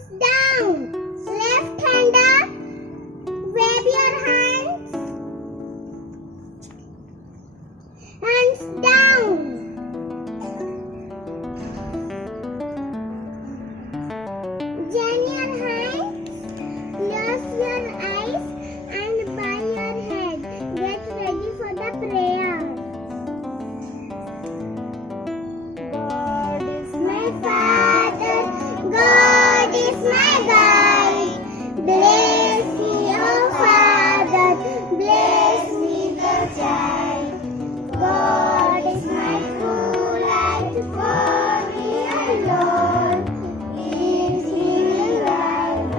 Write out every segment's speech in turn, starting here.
Down. Left hand up. Wave your hands. Hands down. Join your hands. Close your eyes and bow your head. Get ready for the prayer. God is my Father. God is my guide. Bless me, oh Father. Bless me, the child. God is my true light for me alone. Gives me life.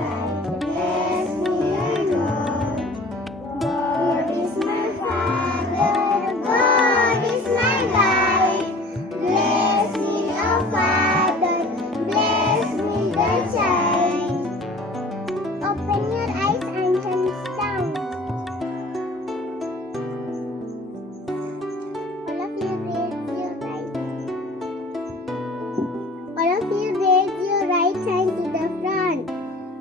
Bless me alone. God is my Father. God is my guide. Bless me, oh Father. Bless me, the child. Open your eyes and hands down. All of you raise your right. All of you raise your right hand to the front.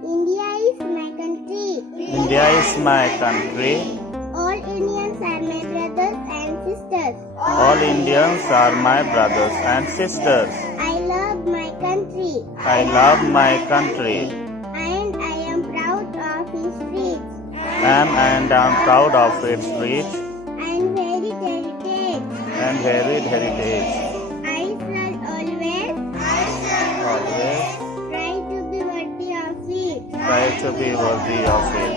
India is my country. India is my country. All Indians are my brothers and sisters. All Indians are my brothers and sisters. I love my country. I love my country. And I am proud of its rich And I'm proud of its rich and varied heritage. and varied heritage. I shall always Always try to be worthy of it. try to be worthy of it.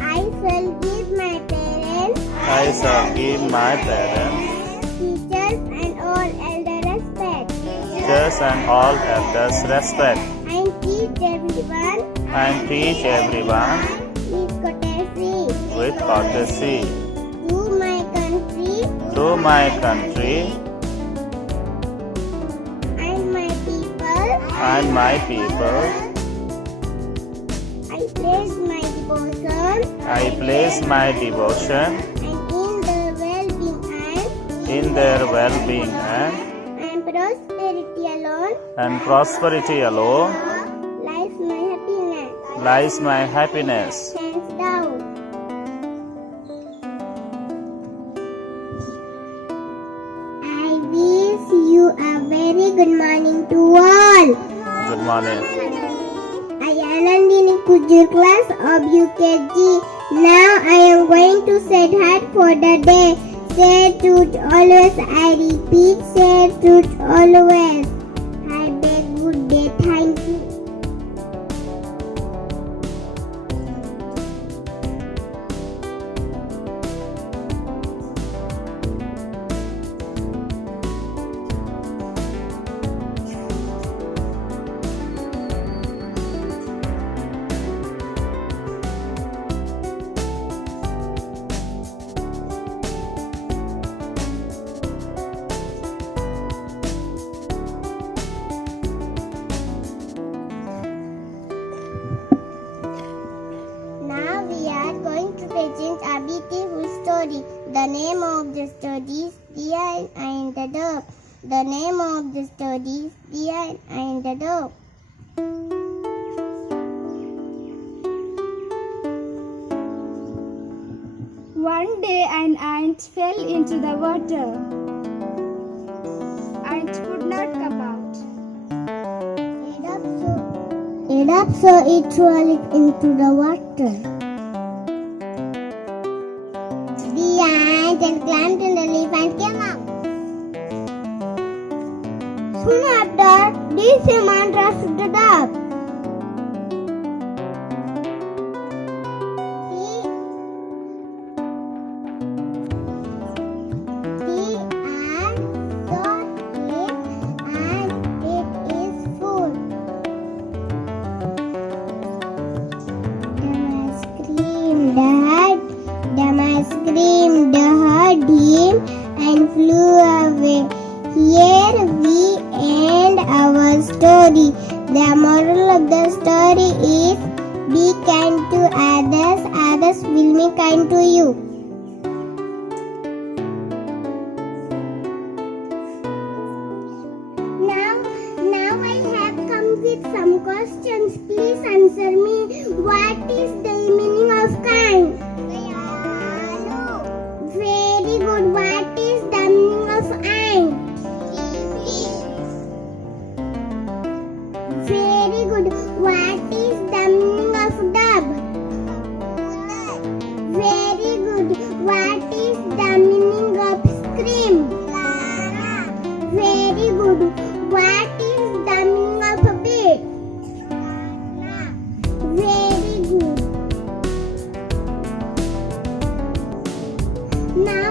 I shall give my parents, I shall give my parents, teachers and all elder respect. teachers and all elders respect, And teach everyone with courtesy. with courtesy. To my country To my country and my people, and my people, I place my devotion I place my devotion and in their well-being and prosperity alone prosperity alone lies my happiness. lies my happiness. Hands down. I wish you a very good morning to all. Good morning. I am Nandini Kujur class of UKG. Now I am going to set heart for the day. Say truth always. I repeat, say truth always. Have a good day. Thank you. Now we are going to present a beautiful story. The name of the story is Lion and the Dog. The name of the story is Lion and the Dog. One day an ant fell into the water. Ant could not come out. It up so it fell into the water. The ant then climbed in the leaf and came out. Soon after, this mantra stood up. The ant saw it and it is full. Dama screamed, heard him and flew away. Here we end our story. The moral of the story is be kind to others, others will be kind to you. Now I have come with some questions, please. is the meaning of kind? Very good. What is the meaning of ant? Very good. What is the meaning of dove? Very good. What is the meaning of scream? Very good. What is the meaning of a bed? Very good. Now